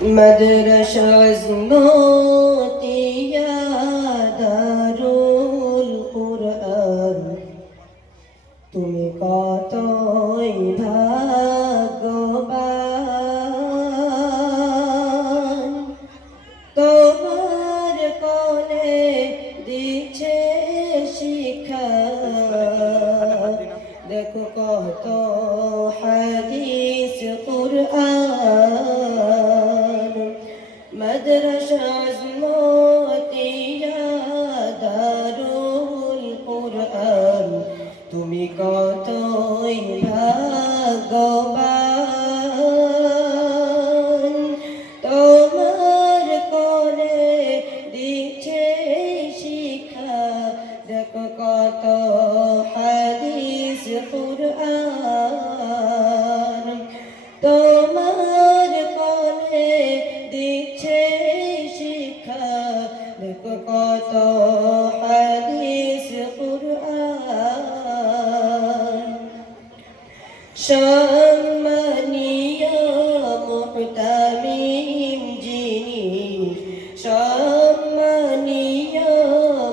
مدرسة عزموتي يا دار القرآن তুমি কতই ভাগ্যবান তোমার কোলে দিচ্ছে শিক্ষা দেখো কত হাদিস কুরআন মাদ্রাসা আজমতি ইয়া দারুল কুরআন তুমি কতই ভাগ্যবান তোমার কোলে দিচ্ছে শিক্ষা দেখো কত হাদিস কুরআন তোমার কোলে দিচ্ছে শিক্ষা দেখো কত হাদিস কুরআন সম্মানীয় মুহতামিম যিনি সম্মানীয়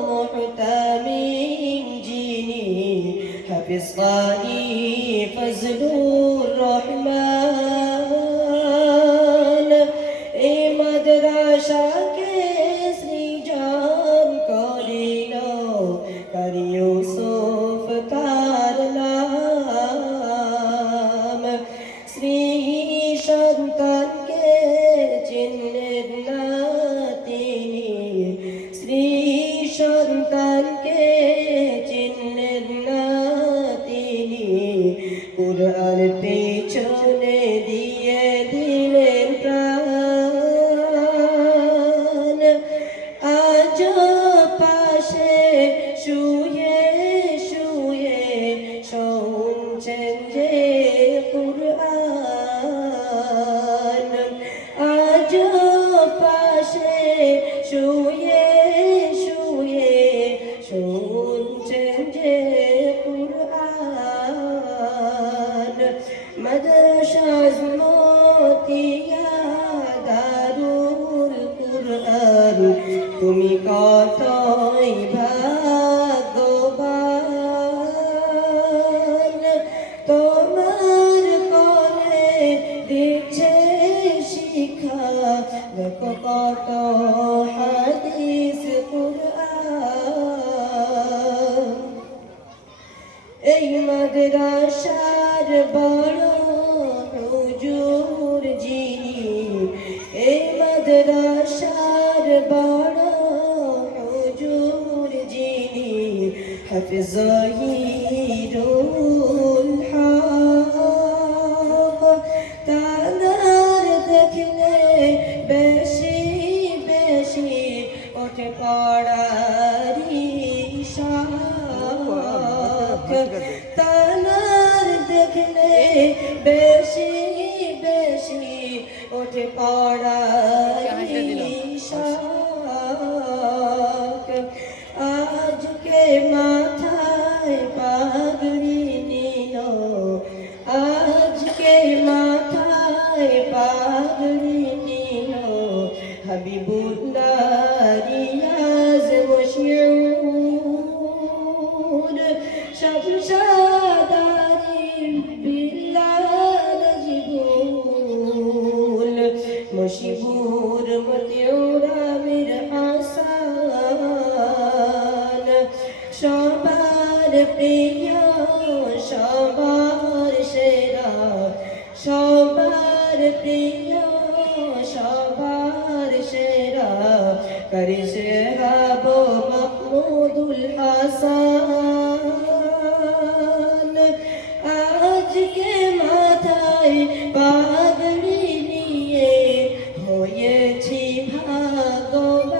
মুহতামিম যিনি হাফিজ গানি ফজলুর রহমান এই মাদ্রাসাকে সৃজন করিল কারি ইউসুফ তার নাম শ্রী সন্তানকে চিনলেন না তিনি শ্রী সন্তানকে চিনলেন না তিনি কুরআন পেছনে দিয়ে দিলেন প্রাণ আজ পাশে শুয়ে শুয়ে শুনছেন যে কুরআন আজ পাশে শুয়ে শুয়ে শুনছেন যে কুরআন মাদ্রাসা আজমতি ইয়া দারুল কুরআন তুমি কতই ভাগ্যবান তোমার কোলে দিচ্ছে শিক্ষা দেখো কত হাদিস কুরআন এই মাদ্রাসার বড় হুজুর যিনি এই মাদ্রাসার বড় হুজুর যিনি হাফিজ জহিরুল হক তানার দেখলে বেশি বেশি ওঠে পড়ারি শখ তানার দেখলে বেশি বেশি ওঠে পড়ারি শখ আজকে মাথায় পাগড়ি নিল আজকে মাথায় পাগড়ি নিল হাবিবুল্লাহ রিয়াজ মশিউর শামশাদারি বিল্লাল জিবুল মশিবুর মতিউর আমির হাসান সবার প্রিয় সবার সেরা সবার প্রিয় সবার সেরা করিছে হাবো মাহমুদুল হাসান আজকে মাথায় পাগড়ি নিয়ে হয়েছি ভাগ্যবান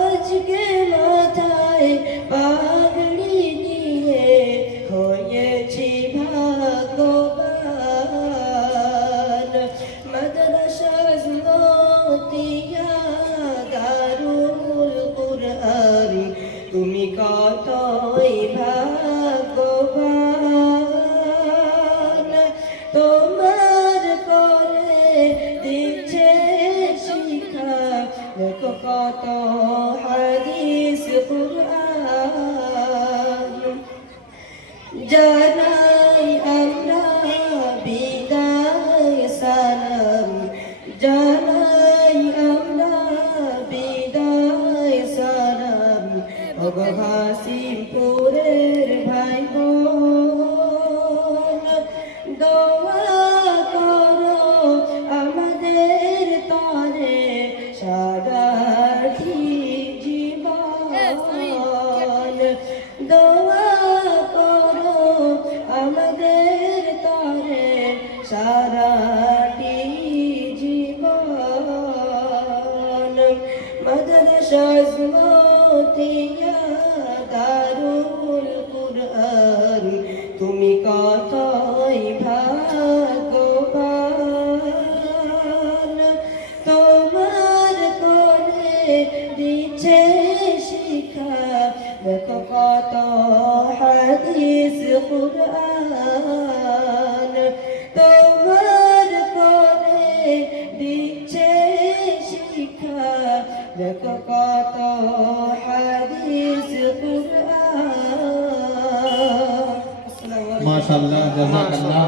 আজকে মাথায় পাগড়ি নিয়ে হয়েছি ভাগ্যবান মাদ্রাসা আজমতি জানাই আমরা বিদায় সালাম, জানাই আমরা বিদায় সালাম, ওগো হাসিমপুরের ভাই বোন, দোয়া করো আমাদের তরে সারাটি জীবন, দোয়া করো আমাদের তরে সারাটি জীবন। মাদ্রাসা আজমতিয়া দারুল কুরআন, তুমি কতই ভাগ্যবান, তোমার কোলে দিচ্ছে শিক্ষা, দেখো কত হাদিস কুরআন, তোমার কোলে দিচ্ছে শিক্ষা, দেখো কত হাদিস কুরআন। মাশাআল্লাহ, জাযাকাল্লাহ।